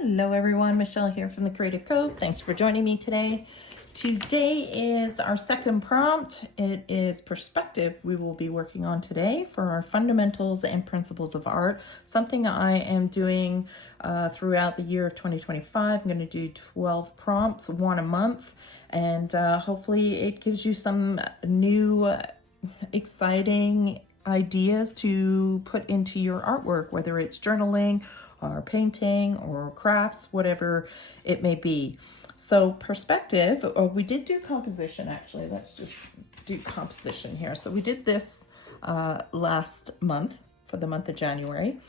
Hello everyone, Michelle here from the Creative Cove. Thanks for joining me today. Today is our second prompt. It is perspective we will be working on today for our fundamentals and principles of art, something I am doing throughout the year of 2025. I'm going to do 12 prompts, one a month, and hopefully it gives you some new exciting ideas to put into your artwork, whether it's journaling or painting or crafts, whatever it may be. So perspective, we did do composition actually. Let's just do composition here. So we did this last month for the month of January.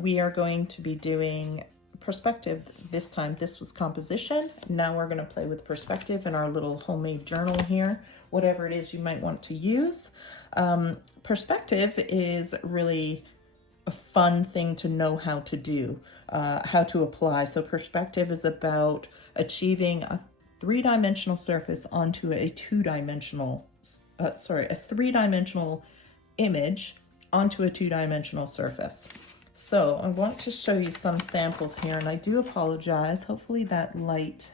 We are going to be doing perspective this time. This was composition. Now we're going to play with perspective in our little homemade journal here, whatever it is you might want to use. Perspective is really a fun thing to know how to do, how to apply. So perspective is about achieving a three-dimensional surface onto a three-dimensional image onto a two-dimensional surface. So I want to show you some samples here, and I do apologize. Hopefully that light,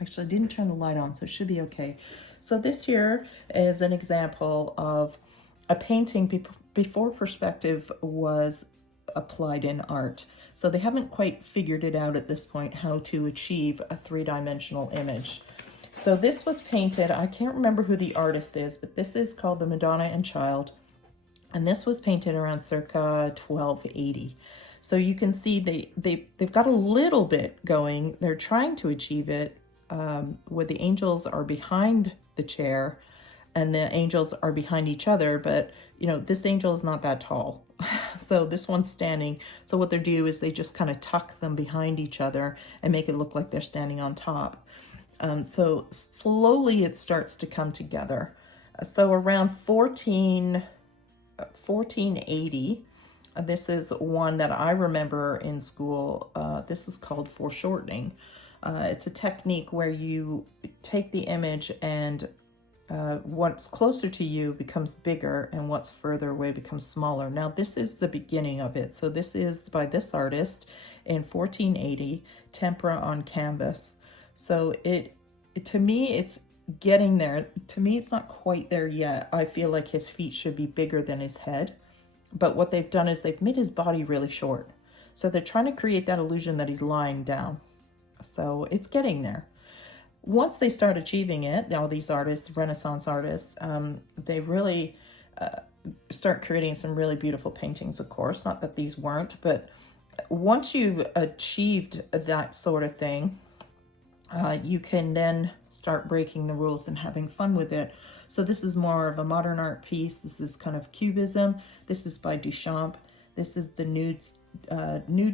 actually I didn't turn the light on, so it should be okay. So this here is an example of a painting before perspective was applied in art. So they haven't quite figured it out at this point how to achieve a three-dimensional image. So this was painted, I can't remember who the artist is, but this is called the Madonna and Child. And this was painted around circa 1280. So you can see they've got a little bit going. They're trying to achieve it where the angels are behind the chair and the angels are behind each other, but you know, this angel is not that tall. So this one's standing. So what they do is they just kind of tuck them behind each other and make it look like they're standing on top. So slowly it starts to come together. So around 1480, this is one that I remember in school. This is called foreshortening. It's a technique where you take the image and what's closer to you becomes bigger and what's further away becomes smaller. Now this is the beginning of it. So this is by this artist in 1480, tempera on canvas. So it to me, it's getting there. To me, it's not quite there yet. I feel like his feet should be bigger than his head. But what they've done is they've made his body really short. So they're trying to create that illusion that he's lying down. So it's getting there. Once they start achieving it, now these artists, Renaissance artists, they really start creating some really beautiful paintings, of course. Not that these weren't, but once you've achieved that sort of thing, you can then start breaking the rules and having fun with it. So this is more of a modern art piece. This is kind of cubism. This is by Duchamp. This is the nude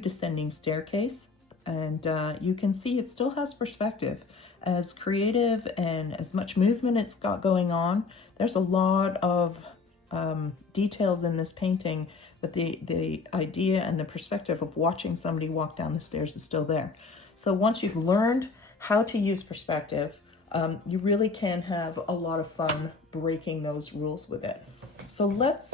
descending staircase. And you can see it still has perspective. As creative and as much movement it's got going on, there's a lot of details in this painting, but the idea and the perspective of watching somebody walk down the stairs is still there. So once you've learned how to use perspective, you really can have a lot of fun breaking those rules with it. So let's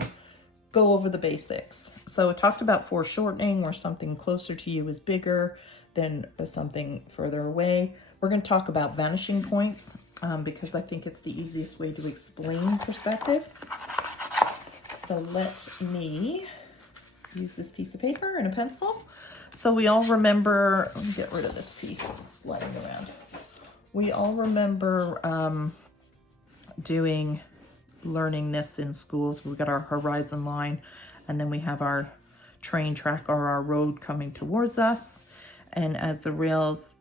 go over the basics. So I talked about foreshortening, where something closer to you is bigger than something further away. We're going to talk about vanishing points because I think it's the easiest way to explain perspective. So let me use this piece of paper and a pencil. So we all remember, let me get rid of this piece, it's sliding around. We all remember learning this in schools. We've got our horizon line, and then we have our train track or our road coming towards us. And as the rails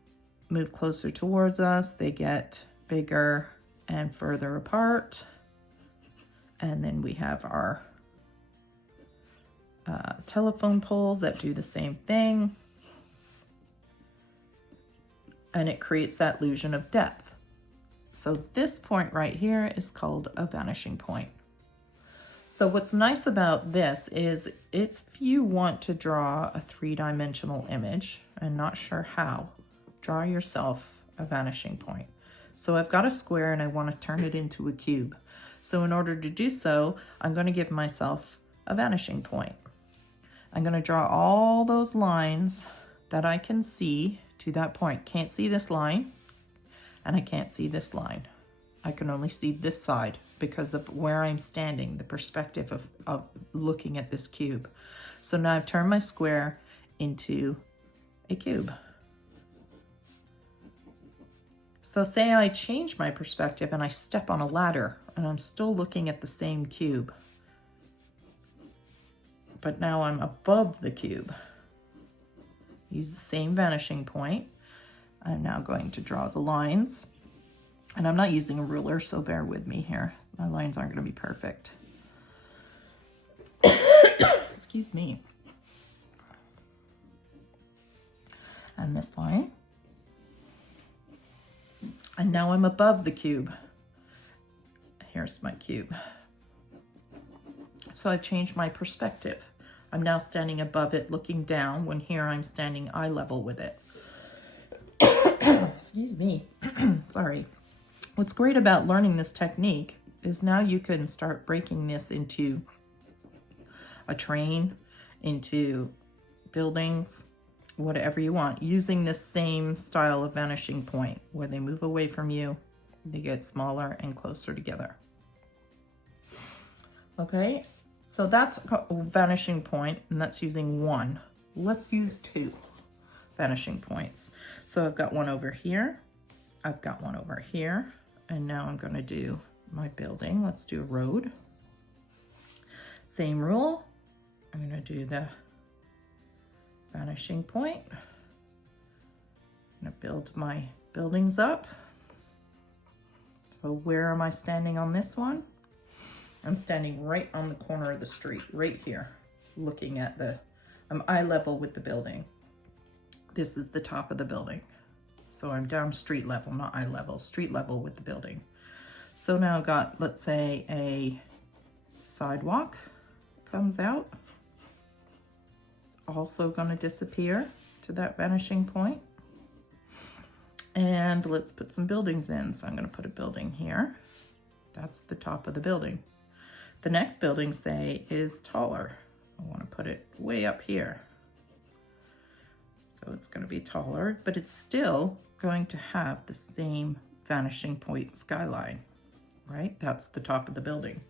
move closer towards us, they get bigger and further apart. And then we have our telephone poles that do the same thing. And it creates that illusion of depth. So this point right here is called a vanishing point. So what's nice about this is if you want to draw a three-dimensional image and not sure how, draw yourself a vanishing point. So I've got a square and I want to turn it into a cube. So in order to do so, I'm going to give myself a vanishing point. I'm going to draw all those lines that I can see to that point. Can't see this line, and I can't see this line. I can only see this side because of where I'm standing, the perspective of looking at this cube. So now I've turned my square into a cube. So say I change my perspective and I step on a ladder and I'm still looking at the same cube, but now I'm above the cube. Use the same vanishing point. I'm now going to draw the lines, and I'm not using a ruler, so bear with me here. My lines aren't going to be perfect. Excuse me. And this line. And now I'm above the cube. Here's my cube. So I've changed my perspective. I'm now standing above it, looking down, when here I'm standing eye level with it. Excuse me. Sorry. What's great about learning this technique is now you can start breaking this into a train, into buildings, whatever you want, using this same style of vanishing point where they move away from you, they get smaller and closer together. Okay, so that's a vanishing point, and that's using one. Let's use two vanishing points. So I've got one over here, I've got one over here, and now I'm going to do my building. Let's do a road. Same rule. I'm going to do the vanishing point. I'm going to build my buildings up. So where am I standing on this one? I'm standing right on the corner of the street, right here, looking at I'm eye level with the building. This is the top of the building. So I'm down street level, not eye level, street level with the building. So now I've got, let's say, a sidewalk comes out. It's also going to disappear to that vanishing point. And let's put some buildings in. So I'm going to put a building here. That's the top of the building. The next building, say, is taller. I want to put it way up here. So it's going to be taller, but it's still going to have the same vanishing point skyline, right? That's the top of the building.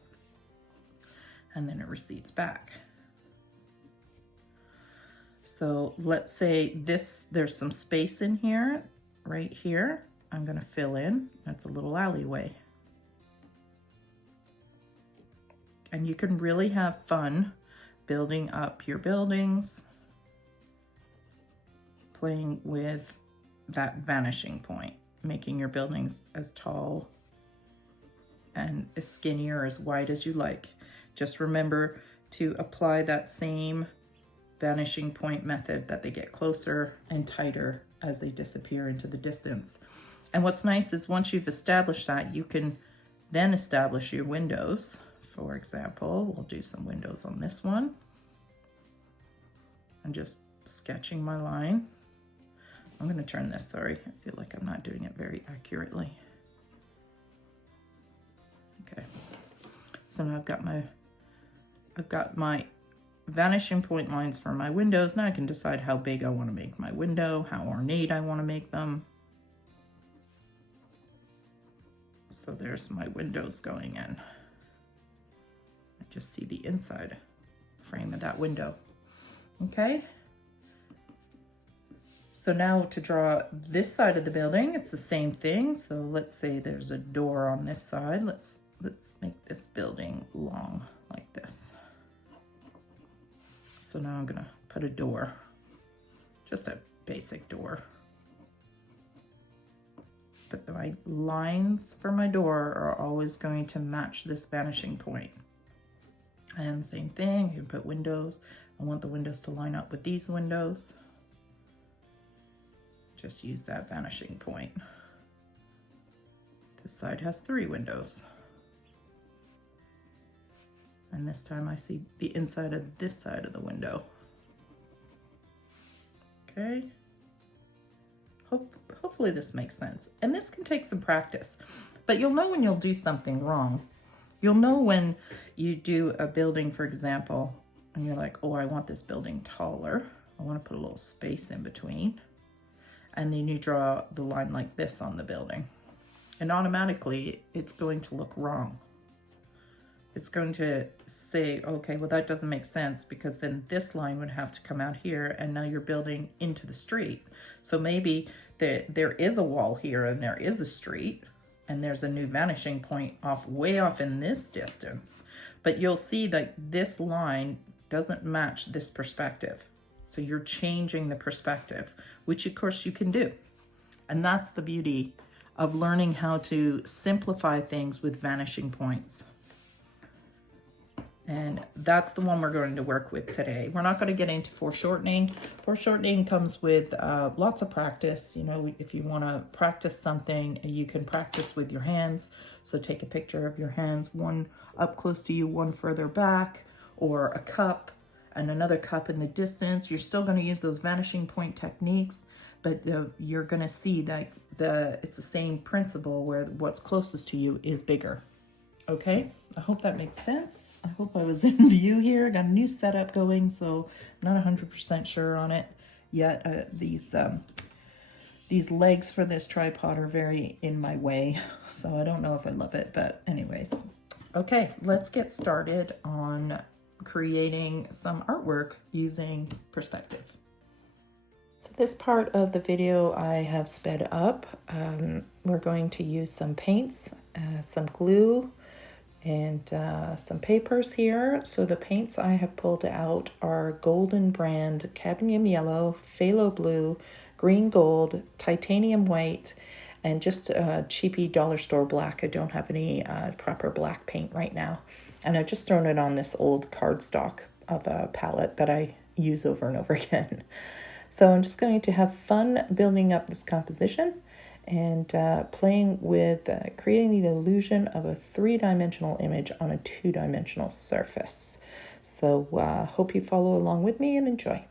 And then it recedes back. So let's say there's some space in here, right here. I'm going to fill in. That's a little alleyway. And you can really have fun building up your buildings, playing with that vanishing point, making your buildings as tall and as skinny or as wide as you like. Just remember to apply that same vanishing point method, that they get closer and tighter as they disappear into the distance. And what's nice is once you've established that, you can then establish your windows. For example, we'll do some windows on this one. I'm just sketching my line. I'm going to turn this, sorry. I feel like I'm not doing it very accurately. Okay. So now I've got my vanishing point lines for my windows. Now I can decide how big I want to make my window, how ornate I want to make them. So there's my windows going in. I just see the inside frame of that window. Okay. So now to draw this side of the building, it's the same thing. So let's say there's a door on this side. Let's make this building long like this. So now I'm gonna put a door, just a basic door. But my lines for my door are always going to match this vanishing point. And same thing, you can put windows. I want the windows to line up with these windows. Just use that vanishing point. This side has 3 windows. And this time I see the inside of this side of the window. Okay. Hopefully this makes sense. And this can take some practice, but you'll know when you'll do something wrong. You'll know when you do a building, for example, and you're like, oh, I want this building taller. I want to put a little space in between. And then you draw the line like this on the building. And automatically it's going to look wrong. It's going to say, okay, well that doesn't make sense because then this line would have to come out here and now you're building into the street. So maybe there is a wall here and there is a street and there's a new vanishing point way off in this distance. But you'll see that this line doesn't match this perspective. So you're changing the perspective, which of course you can do. And that's the beauty of learning how to simplify things with vanishing points. And that's the one we're going to work with today. We're not going to get into foreshortening. Foreshortening comes with lots of practice. You know, if you want to practice something, you can practice with your hands. So take a picture of your hands, one up close to you, one further back, or a cup and another cup in the distance. You're still going to use those vanishing point techniques, but you're going to see that it's the same principle where what's closest to you is bigger. Okay, I hope that makes sense. I hope I was in view here. Got a new setup going, so I'm not 100% sure on it yet. These legs for this tripod are very in my way, so I don't know if I love it, but anyways. Okay, let's get started on creating some artwork using perspective. So this part of the video I have sped up. We're going to use some paints, some glue, and some papers here. So the paints I have pulled out are Golden Brand, Cadmium Yellow, Phthalo Blue, Green Gold, Titanium White, and just cheapy dollar store black. I don't have any proper black paint right now. And I've just thrown it on this old cardstock of a palette that I use over and over again. So I'm just going to have fun building up this composition and playing with creating the illusion of a three-dimensional image on a two-dimensional surface. So hope you follow along with me and enjoy.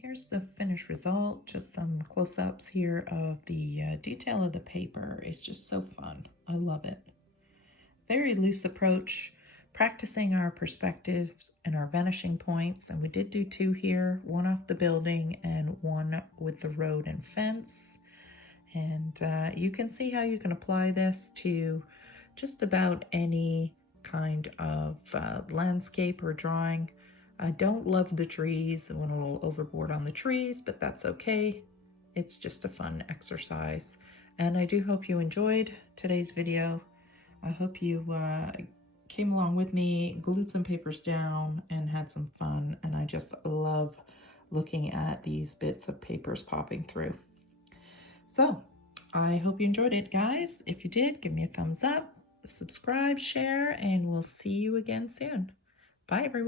here's the finished result. Just some close-ups here of the detail of the paper. It's just so fun. I love it. Very loose approach, practicing our perspectives and our vanishing points. And we did do 2 here, one off the building and one with the road and fence. And you can see how you can apply this to just about any kind of landscape or drawing. I don't love the trees. I went a little overboard on the trees, but that's okay. It's just a fun exercise. And I do hope you enjoyed today's video. I hope you came along with me, glued some papers down, and had some fun. And I just love looking at these bits of papers popping through. So I hope you enjoyed it, guys. If you did, give me a thumbs up, subscribe, share, and we'll see you again soon. Bye, everyone.